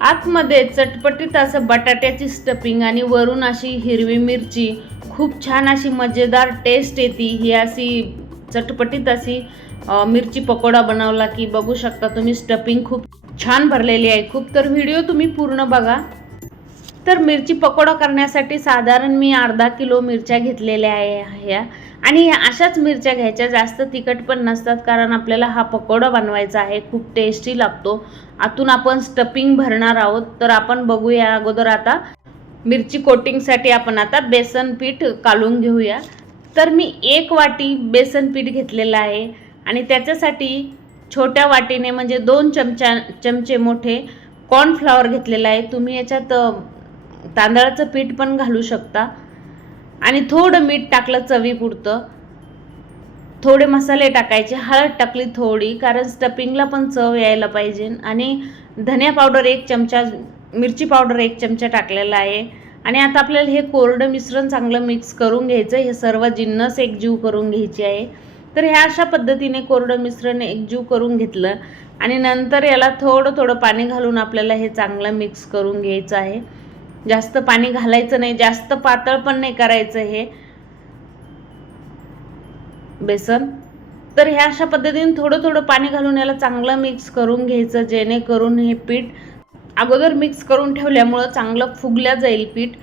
आतमध्ये चटपटीत असं बटाट्याची स्टफिंग आणि वरून अशी हिरवी मिरची, खूप छान अशी मजेदार टेस्ट येते। ही अशी चटपटीत अशी मिरची पकोडा बनवला की बघू शकता तुम्ही, स्टफिंग खूप छान भरलेली आहे खूप। तर व्हिडिओ तुम्ही पूर्ण बघा। तर मिरची पकोडा करण्यासाठी साधारण मी अर्धा किलो मिरच्या घेतलेल्या आहे आणि अशाच मिरच्या घ्यायच्या, जास्त तिखट पण नसतात, कारण आपल्याला हा पकोडा बनवायचा आहे, खूप टेस्टी लागतो। आतून आपण स्टफिंग भरणार आहोत। तर आपण बघूया अगोदर आता मिरची कोटिंगसाठी आपण आता बेसन पीठ काढून घेऊया। तर मी 1 वाटी बेसन पीठ घेतलेलं आहे आणि त्याच्यासाठी छोट्या वाटीने म्हणजे 2 चमचे मोठे कॉर्नफ्लॉवर घेतलेला आहे। तुम्ही याच्यात तांदळाचं पीठ पण घालू शकता आणि थोडं मीठ टाकलं चवीपुरतं, थोडे मसाले टाकायचे, हळद टाकली थोडी, कारण स्टफिंगला पण चव यायला पाहिजे, आणि धनिया पावडर 1 चमचा, मिरची पावडर 1 चमचा टाकलेला आहे। आणि आता आपल्याला हे कोरडं मिश्रण चांगलं मिक्स करून घ्यायचं, हे सर्व जिन्नस एकजीव करून घ्यायचे आहे। तर ह्या अशा पद्धतीने कोरडं मिश्रण एकजीव करून घेतलं आणि नंतर याला थोडं पाणी घालून आपल्याला हे चांगलं मिक्स करून घ्यायचं आहे। जास्त पाणी घालायचं नाही, जास्त पातळ पण नाही करायचं हे बेसन। तर ह्या अशा पद्धतीने थोडं पाणी घालून याला चांगलं मिक्स करून घ्यायचं, जेणेकरून हे पीठ अगोदर मिक्स करून ठेवल्यामुळं चांगलं फुगल्या जाईल पीठ,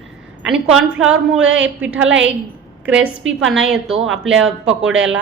आणि कॉर्नफ्लॉवरमुळे पिठाला एक क्रिस्पीपणा येतो आपल्या पकोड्याला।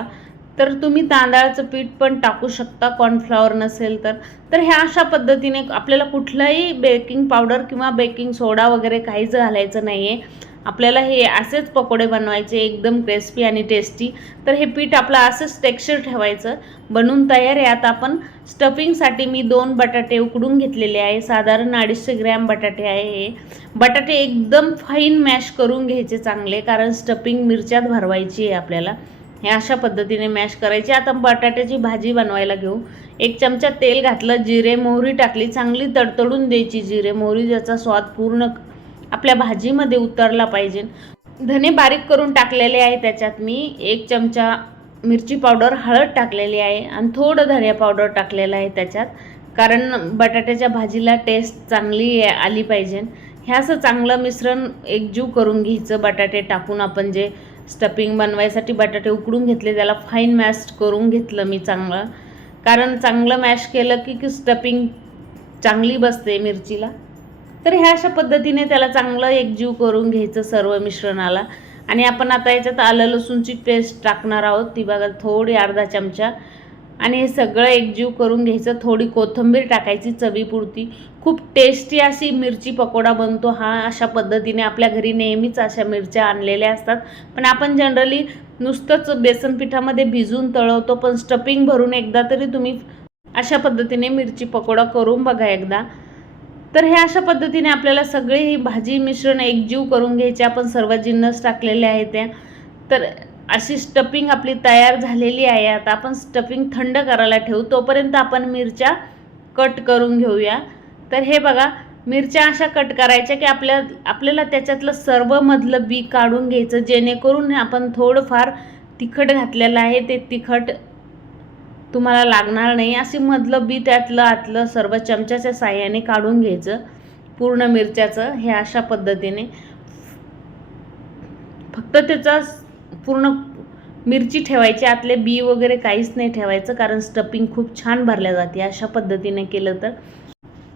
तर तुम्ही तांदळाचं पीठ पण टाकू शकता कॉर्नफ्लॉवर नसेल तर। तर ह्या अशा पद्धतीने आपल्याला कुठलाही बेकिंग पावडर किंवा बेकिंग सोडा वगैरे काहीच घालायचं नाही आहे, आपल्याला हे असेच पकोडे बनवायचे, एकदम क्रिस्पी आणि टेस्टी। तर हे पीठ आपलं असंच टेक्स्चर ठेवायचं, बनवून तयार आहे। आता आपण स्टफिंगसाठी मी 2 बटाटे उकडून घेतलेले आहे, साधारण 250 ग्रॅम बटाटे आहे हे। बटाटे एकदम फाईन मॅश करून घ्यायचे चांगले, कारण स्टफिंग मिरच्यात भरवायची आहे आपल्याला, हे अशा पद्धतीने मॅश करायचे। आता बटाट्याची भाजी बनवायला घेऊ। 1 चमचा तेल घातलं, जिरे मोहरी टाकली, चांगली तडतडून द्यायची जिरे मोहरी, ज्याचा स्वाद पूर्ण आपल्या भाजीमध्ये उतरला पाहिजे। धने बारीक करून टाकलेले आहे, त्याच्यात मी 1 चमचा मिरची पावडर, हळद टाकलेली आहे आणि थोडं धनिया पावडर टाकलेलं आहे त्याच्यात, कारण बटाट्याच्या भाजीला टेस्ट चांगली आली पाहिजे। हे असं चांगलं मिश्रण एकजीव करून घ्यायचं। बटाटे टाकून आपण जे स्टफिंग बनवायसाठी बटाटे उकडून घेतले, त्याला फाईन मॅश करून घेतलं मी चांगलं, कारण चांगलं मॅश केलं की स्टफिंग चांगली बसते मिरचीला। तर ह्या अशा पद्धतीने त्याला चांगलं एकजीव करून घ्यायचं सर्व मिश्रणाला। आणि आपण आता याच्यात आलं लसूणची पेस्ट टाकणार आहोत, ती बघा थोडी अर्धा चमचा, आणि हे सगळं एकजीव करून घ्यायचं। थोडी कोथिंबीर टाकायची चवीपुरती। खूप टेस्टी अशी मिरची पकोडा बनतो हा। अशा पद्धतीने आपल्या घरी नेहमीच अशा मिरच्या आणलेल्या असतात, पण आपण जनरली नुसतंच बेसन पिठामध्ये भिजून तळवतो, पण स्टफिंग भरून एकदा तरी तुम्ही अशा पद्धतीने मिरची पकोडा करून बघा एकदा। तर हे अशा पद्धतीने आपल्याला सगळी ही भाजी मिश्रण एकजीव करून घ्यायचे, आपण सर्व जिन्नस टाकलेले आहे त्या। तर अशी स्टफिंग आपली तयार झालेली आहे। आता आपण स्टफिंग थंड करायला ठेवू, तोपर्यंत आपण मिरच्या कट करून घेऊया। तर हे बघा, मिरच्या अशा कट करायच्या की आपल्याला त्याच्यातलं सर्व मधलं बी काढून घ्यायचं, जेणेकरून आपण थोडंफार तिखट घातलेलं आहे ते तिखट तुम्हाला लागणार नाही। अशी मधलं बी त्यातलं आतलं सर्व चमच्याच्या साह्याने काढून घ्यायचं पूर्ण मिरच्याचं, हे अशा पद्धतीने। फक्त त्याचा पूर्ण मिरची ठेवायची, आतले बी वगैरे काहीच नाही ठेवायचं, कारण स्टफिंग खूप छान भरल्या जाते अशा पद्धतीने केलं तर।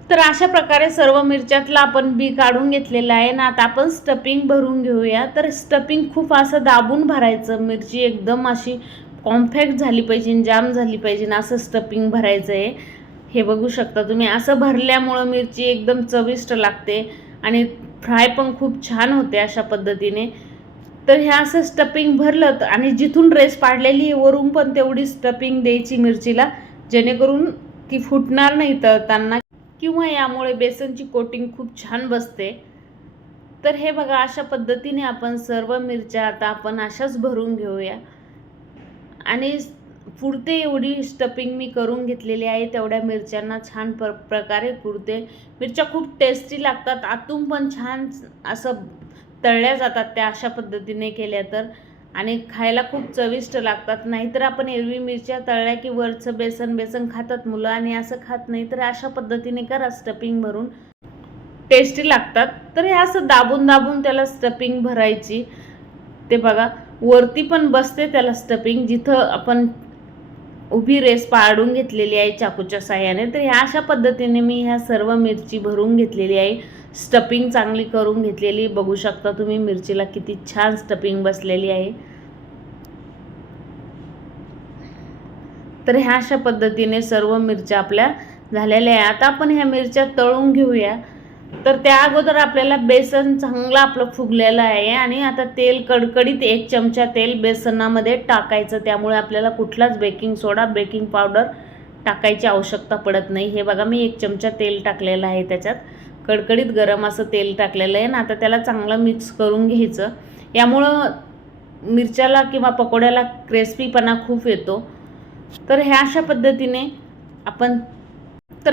तर अशा प्रकारे सर्व मिरच्यातला आपण बी काढून घेतलेला आहे ना। आता आपण स्टफिंग भरून घेऊया। तर स्टफिंग खूप असं दाबून भरायचं, मिरची एकदम अशी कॉम्पॅक्ट झाली पाहिजे, जाम झाली पाहिजे, असं स्टफिंग भरायचं आहे। हे बघू शकता तुम्ही, असं भरल्यामुळं मिरची एकदम चविष्ट लागते आणि फ्राय पण खूप छान होते अशा पद्धतीने। तर हे असं स्टफिंग भरलं आणि जिथून रेस पाडलेली वरून पण तेवढी स्टफिंग द्यायची मिरचीला, जेणेकरून ती फुटणार नाही तळताना, किंवा यामुळे बेसनची कोटिंग खूप छान बसते। तर हे बघा, अशा पद्धतीने आपण सर्व मिरच्या आता आपण अशाच भरून घेऊया, आणि पुरते एवढी स्टफिंग मी करून घेतलेली आहे, तेवढ्या मिरच्यांना छान प्रकारे पुरते। मिरच्या खूप टेस्टी लागतात, आतून पण छान असं तळल्या जातात त्या अशा पद्धतीने केल्या तर, आणि खायला खूप चविष्ट लागतात। नाहीतर आपण एरवी मिरच्या तळल्या की वरचं बेसन खातात मुलं, आणि असं खात नाही। तर अशा पद्धतीने करा स्टफिंग भरून, टेस्टी लागतात. तर हे असं दाबून दाबून त्याला स्टफिंग भरायची. ते बघा वरती पण बसते त्याला स्टफिंग, जिथं आपण उभी रेस पाडून घेतलेली आहे चाकूच्या साह्याने. तर ह्या अशा पद्धतीने मी ह्या सर्व मिरची भरून घेतलेली आहे, स्टफिंग चांगली करून घेतलेली. बघू शकता तुम्ही मिरचीला किती छान स्टफिंग बसलेली आहे. तर ह्या अशा पद्धतीने सर्व मिरच्या आपल्या झालेल्या आहे. आता आपण ह्या मिरच्या तळून घेऊया. तर त्या अगोदर आपल्याला बेसन चांगलं आपलं फुगलेलं आहे आणि आता तेल कडकडीत 1 चमचा तेल बेसनामध्ये टाकायचं. त्यामुळे आपल्याला कुठलाच बेकिंग सोडा, बेकिंग पावडर टाकायची आवश्यकता पडत नाही. हे बघा मी 1 चमचा तेल टाकलेलं आहे, त्याच्यात कडकडीत गरम असं तेल टाकलेलं आहे. आणि आता त्याला चांगलं मिक्स करून घ्यायचं. यामुळं मिरच्याला किंवा पकोड्याला क्रिस्पीपणा खूप येतो. तर ह्या अशा पद्धतीने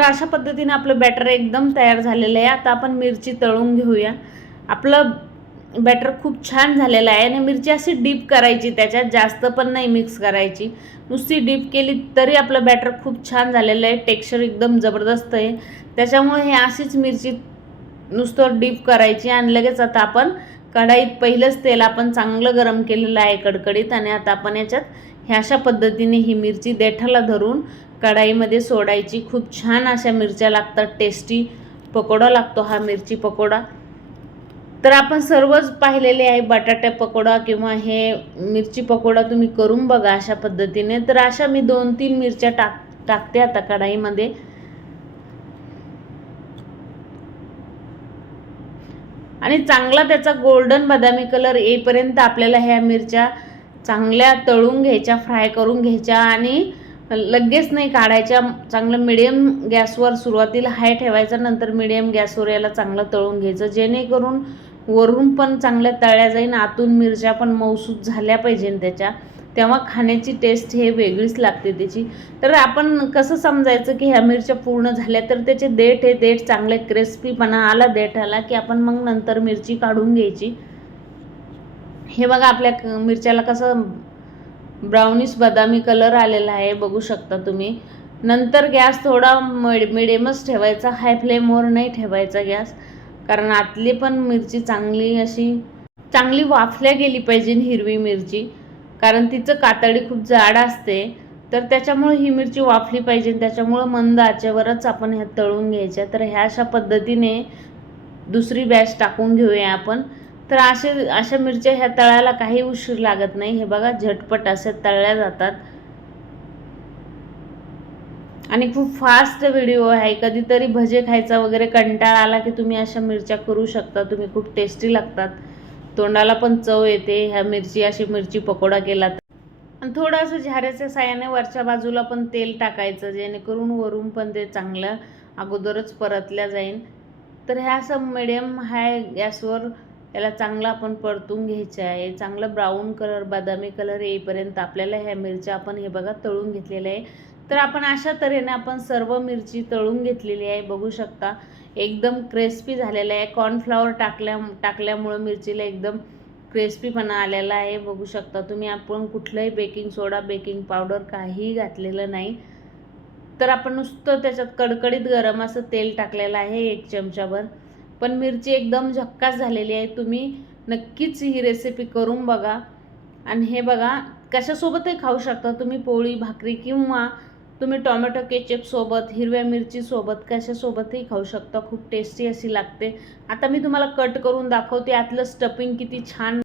अशा पद्धतीने आपलं बॅटर एकदम तयार झालेलं आहे. आता आपण मिरची तळून घेऊया. आपलं बॅटर खूप छान झालेलं आहे आणि मिरची अशी डीप करायची, त्याच्यात जास्त पण नाही मिक्स करायची. नुसती डीप केली तरी आपलं बॅटर खूप छान झालेलं आहे. टेक्स्चर एकदम जबरदस्त आहे. त्याच्यामुळे हे अशीच मिरची नुसतं डीप करायची आणि लगेच आता आपण कढाईत पहिलंच तेल आपण चांगलं गरम केलेलं आहे कडकडीत. आणि आता आपण याच्यात ह्या अशा पद्धतीने ही मिरची देठाला धरून कढाईमध्ये सोडायची. खूप छान अशा मिरच्या लागतात, टेस्टी पकोडा लागतो हा मिरची पकोडा. तर आपण सर्वच पाहिलेले आहे बटाटा पकोडा किंवा हे मिरची पकोडा, तुम्ही करून बघा अशा पद्धतीने. तर अशा मी 2-3 मिरच्या टाकते आता कढाईमध्ये. आणि चांगला त्याचा गोल्डन बदामी कलर येईपर्यंत आपल्याला ह्या मिरच्या चांगल्या तळून घ्यायच्या, फ्राय करून घ्यायच्या आणि लगेच नाही काढायच्या. चांगलं मिडियम गॅसवर सुरुवातीला हाय ठेवायचा, नंतर मिडियम गॅसवर याला चांगलं तळून घ्यायचं, जेणेकरून वरून पण चांगल्या तळल्या जाईन, आतून मिरच्या पण मऊसूत झाल्या पाहिजे त्याच्या. तेव्हा खाण्याची टेस्ट हे वेगळीच लागते त्याची. तर आपण कसं समजायचं की ह्या मिरच्या पूर्ण झाल्या, तर त्याचे देठ चांगले क्रिस्पीपणा आला देठाला की आपण मग नंतर मिरची काढून घ्यायची. हे बघा आपल्या मिरच्याला कसं ब्राउनिश बदामी कलर आलेला आहे, बघू शकता तुम्ही. नंतर गॅस थोडा मिडियमच ठेवायचा, हाय फ्लेमवर नाही ठेवायचा गॅस, कारण आतली पण मिरची चांगली वाफल्या गेली पाहिजे हिरवी मिरची, कारण तिचं कातडी खूप जाड असते. तर त्याच्यामुळे ही मिरची वाफली पाहिजे, त्याच्यामुळे मंद आचेवरच आपण ह्या तळून घ्यायच्या. तर ह्या अशा पद्धतीने दुसरी बॅच टाकून घेऊया आपण. तर अशा मिरच्या ह्या तळायला काही उशीर लागत नाही. हे बघा झटपट असे तळल्या जातात आणि खूप फास्ट व्हिडिओ आहे. कधीतरी भजे खायचा वगैरे कंटाळा आला की तुम्ही अशा मिरच्या करू शकता. तुम्ही खूप टेस्टी लागतात, तोंडाला पण चव येते ह्या अशी मिरची पकोडा केला तर. आणि थोडंसं झाऱ्याच्या साह्याने वरच्या बाजूला पण तेल टाकायचं, जेणेकरून वरून पण ते चांगलं अगोदरच परतल्या जाईल. तर ह्या असं मिडियम हाय गॅसवर याला चांगलं आपण परतून घ्यायचं आहे. चांगलं ब्राऊन कलर, बदामी कलर येईपर्यंत आपल्याला ह्या मिरच्या आपण हे बघा तळून घेतलेल्या आहे. तर आपण अशा तऱ्हेने आपण सर्व मिरची तळून घेतलेली आहे, बघू शकता. एकदम क्रिस्पी झालेला आहे. कॉर्नफ्लॉवर टाकल्यामुळं मिरचीला एकदम क्रिस्पीपणा आलेला आहे, बघू शकता तुम्ही. आपण कुठलंही बेकिंग सोडा, बेकिंग पावडर काहीही घातलेलं नाही. तर आपण नुसतं त्याच्यात कडकडीत गरम असं तेल टाकलेलं आहे 1 चमचाभर. पण मिरची एकदम झक्कास झालेली आहे. तुम्ही नक्कीच ही रेसिपी करून बघा. आणि हे बघा कशासोबतही खाऊ शकता तुम्ही, पोळी भाकरी किंवा तुम्ही टोमॅटो केचप सोबत, हिरव्या मिरची सोबत, कशासोबतही खाऊ शकता. खूप टेस्टी अशी लागते. आता मी तुम्हाला कट करून दाखवते. आतलं स्टफिंग किती छान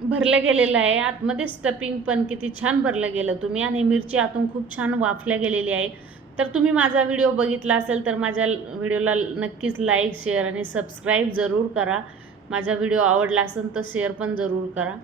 भरलं गेलेलं आहे, आतमध्ये स्टफिंग पण किती छान भरलं गेलं तुम्ही. आणि मिरची आतून खूप छान वाफल्या गेलेली आहे. तर तुम्ही माझा व्हिडिओ बघितला असेल तर माझ्या व्हिडिओला नक्कीच लाईक, शेअर आणि सबस्क्राईब जरूर करा. माझा व्हिडिओ आवडला असेल तर शेअर पण जरूर करा.